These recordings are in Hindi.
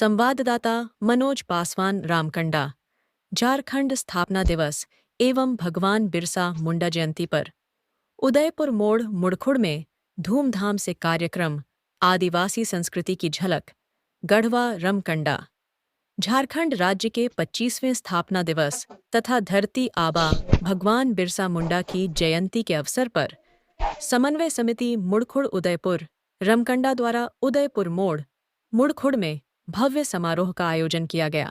संवाददाता मनोज पासवान रामकंडा। झारखंड स्थापना दिवस एवं भगवान बिरसा मुंडा जयंती पर उदयपुर मोड़ मुड़खुड़ में धूमधाम से कार्यक्रम। आदिवासी संस्कृति की झलक। गढ़वा रमकंडा। झारखंड राज्य के 25वें स्थापना दिवस तथा धरती आबा भगवान बिरसा मुंडा की जयंती के अवसर पर समन्वय समिति मुड़खुड़ उदयपुर रमकंडा द्वारा उदयपुर मोड़ मुड़खुड़ में भव्य समारोह का आयोजन किया गया।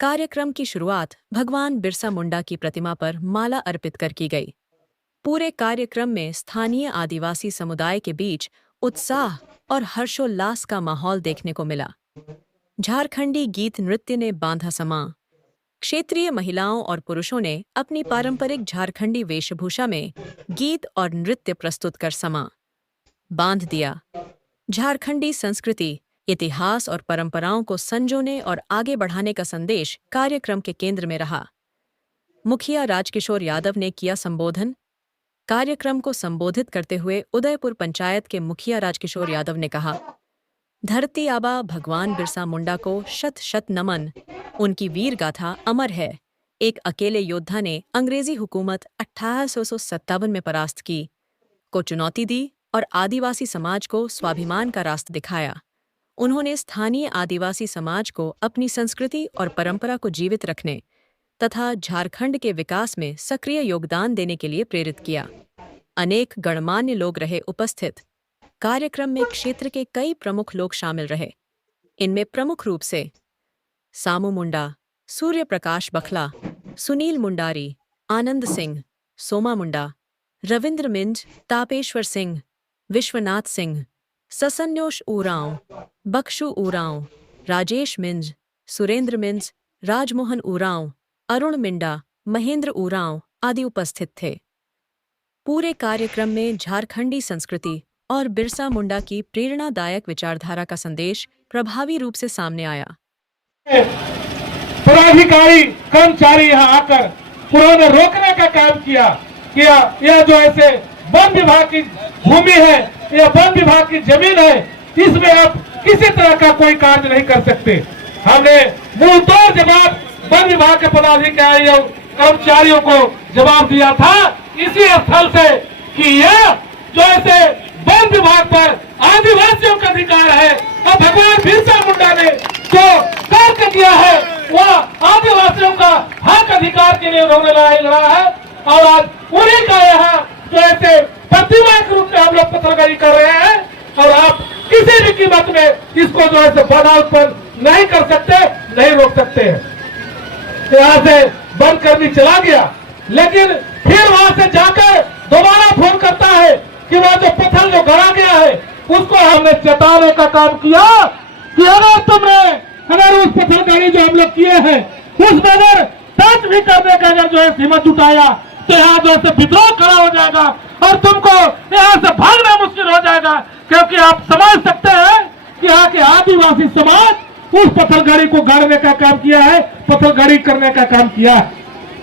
कार्यक्रम की शुरुआत भगवान बिरसा मुंडा की प्रतिमा पर माला अर्पित कर की गई। पूरे कार्यक्रम में स्थानीय आदिवासी समुदाय के बीच उत्साह और हर्षोल्लास का माहौल देखने को मिला। झारखंडी गीत नृत्य ने बांधा समा। क्षेत्रीय महिलाओं और पुरुषों ने अपनी पारंपरिक झारखंडी वेशभूषा में गीत और नृत्य प्रस्तुत कर समा बांध दिया। झारखंडी संस्कृति, इतिहास और परंपराओं को संजोने और आगे बढ़ाने का संदेश कार्यक्रम के केंद्र में रहा। मुखिया राजकिशोर यादव ने किया संबोधन। कार्यक्रम को संबोधित करते हुए उदयपुर पंचायत के मुखिया राजकिशोर यादव ने कहा, धरती आबा भगवान बिरसा मुंडा को शत शत नमन। उनकी वीर गाथा अमर है। एक अकेले योद्धा ने अंग्रेजी हुकूमत 1857 में परास्त की को चुनौती दी और आदिवासी समाज को स्वाभिमान का रास्ता दिखाया। उन्होंने स्थानीय आदिवासी समाज को अपनी संस्कृति और परंपरा को जीवित रखने तथा झारखंड के विकास में सक्रिय योगदान देने के लिए प्रेरित किया। अनेक गणमान्य लोग रहे उपस्थित। कार्यक्रम में क्षेत्र के कई प्रमुख लोग शामिल रहे। इनमें प्रमुख रूप से सामू मुंडा, सूर्य प्रकाश बखला, सुनील मुंडारी, आनंद सिंह, सोमा मुंडा, रविंद्र मिंज, तापेश्वर सिंह, विश्वनाथ सिंह, ससन्योश उरांव, बख्शु उरांव, राजेश मिंज, सुरेंद्र मिंज, राजमोहन उरांव, अरुण मिंडा, महेंद्र उरांव आदि उपस्थित थे। पूरे कार्यक्रम में झारखंडी संस्कृति और बिरसा मुंडा की प्रेरणादायक विचारधारा का संदेश प्रभावी रूप से सामने आया। पदाधिकारी कर्मचारी यहाँ आकर उन्होंने रोकने का काम किया। यह जो ऐसे वन विभाग की भूमि है, यह वन विभाग की जमीन है, इसमें आप किसी तरह का कोई कार्य नहीं कर सकते। हमने मुंह तोड़ जवाब वन विभाग के पदाधिकारियों कर्मचारियों को जवाब दिया था इसी स्थल से कि यह जो ऐसे वन विभाग पर आदिवासियों का अधिकार है और भगवान बिरसा मुंडा ने जो कार्य किया है वह आदिवासियों का हक अधिकार के लिए उन्होंने लड़ा है। और आज उन्हीं का यहाँ जो ऐसे प्रतिमा के रूप में हम लोग पत्रकारी कर रहे हैं और आप किसी भी कीमत में इसको जो है बाधा उत्पन्न नहीं कर सकते, नहीं रोक सकते हैं। यहाँ से वन कर्मी चला गया, लेकिन फिर वहां से जाकर दोबारा फोन करता है कि वह जो पत्थर जो गड़ा गया है उसको हमने चेताने का काम किया कि अगर उस पत्थर गाड़ी जो हम लोग किए हैं उसमें अगर टच भी करने का अगर जो है हिम्मत जुटाया तो यहाँ जो है विद्रोह खड़ा हो जाएगा और तुमको यहाँ से भागना मुश्किल हो जाएगा। क्योंकि आप समझ सकते हैं कि यहाँ के आदिवासी समाज उस पत्थरगाड़ी को गाड़ने का काम किया है, पत्थरगाड़ी करने का काम किया है।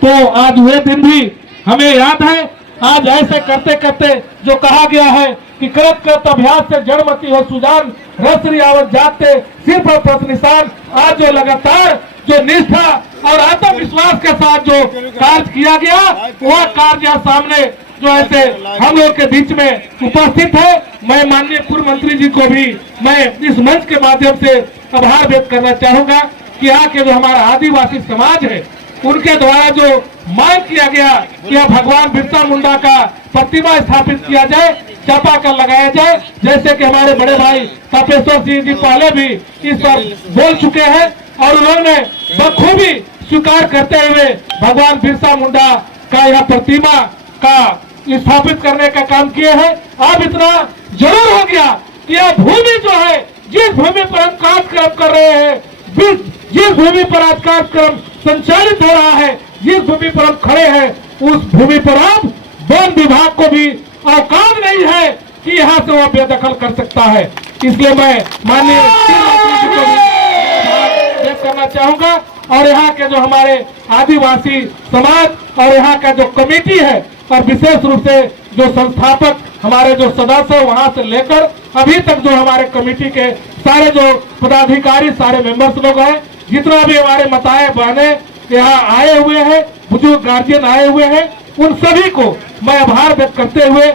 तो आज वह दिन भी हमें याद है। आज ऐसे करते करते जो कहा गया है कि करत करत अभ्यास से जड़मती हो सुजान, रसरी आवत जाते सिर पर प्रश्न निशान। आज जो लगातार जो निष्ठा और आत्मविश्वास के साथ जो कार्य किया गया वह कार्य सामने जो ऐसे हम लोग के बीच में उपस्थित है। मैं माननीय पूर्व मंत्री जी को भी मैं इस मंच के माध्यम से आभार व्यक्त करना चाहूंगा कि यहाँ के जो हमारा आदिवासी समाज है उनके द्वारा जो मांग किया गया कि भगवान बिरसा मुंडा का प्रतिमा स्थापित किया जाए, चापाकल लगाया जाए, जैसे कि हमारे बड़े भाई तापेश्वर सिंह जी पहले भी इस पर बोल चुके हैं और उन्होंने बखूबी स्वीकार करते हुए भगवान बिरसा मुंडा का यह प्रतिमा का स्थापित करने का काम किए हैं। अब इतना जरूर हो गया कि यह भूमि जो है, जिस भूमि पर हम कार्यक्रम कर रहे हैं, जिस भूमि पर आज कार्यक्रम संचालित हो रहा है, जिस भूमि पर हम खड़े हैं, उस भूमि पर अब वन विभाग को भी औकात नहीं है कि यहाँ से वह बेदखल कर सकता है। इसलिए मैं माननीय मंत्री जी को व्यक्त करना चाहूंगा और यहाँ के जो हमारे आदिवासी समाज और यहाँ का जो कमेटी है और विशेष रूप से जो संस्थापक हमारे जो सदस्य वहां से लेकर अभी तक जो हमारे कमेटी के सारे जो पदाधिकारी, सारे मेंबर्स लोग हैं, जितना भी हमारे माताएं बहने यहाँ आए हुए हैं, बुजुर्ग गार्जियन आए हुए हैं, उन सभी को मैं आभार व्यक्त करते हुए,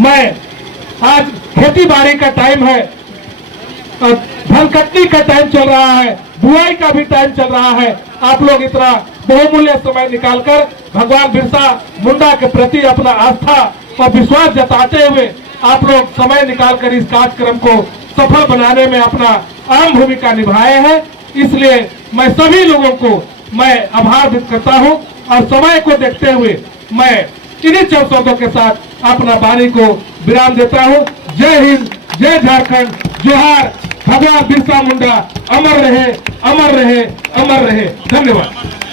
मैं आज खेती बाड़ी का टाइम है, धान कटनी का टाइम चल रहा है, बुआई का भी टाइम चल रहा है, आप लोग इतना बहुमूल्य समय निकालकर भगवान बिरसा मुंडा के प्रति अपना आस्था और विश्वास जताते हुए आप लोग समय निकालकर इस कार्यक्रम को सफल बनाने में अपना अहम भूमिका निभाए हैं। इसलिए मैं सभी लोगों को मैं आभार व्यक्त करता हूं और समय को देखते हुए मैं इन्हीं शब्दों के साथ अपना वाणी को विराम देता हूं। जय हिंद, जय झारखंड, जोहार, भगवान बिरसा मुंडा अमर रहे, अमर रहे, अमर रहे। धन्यवाद।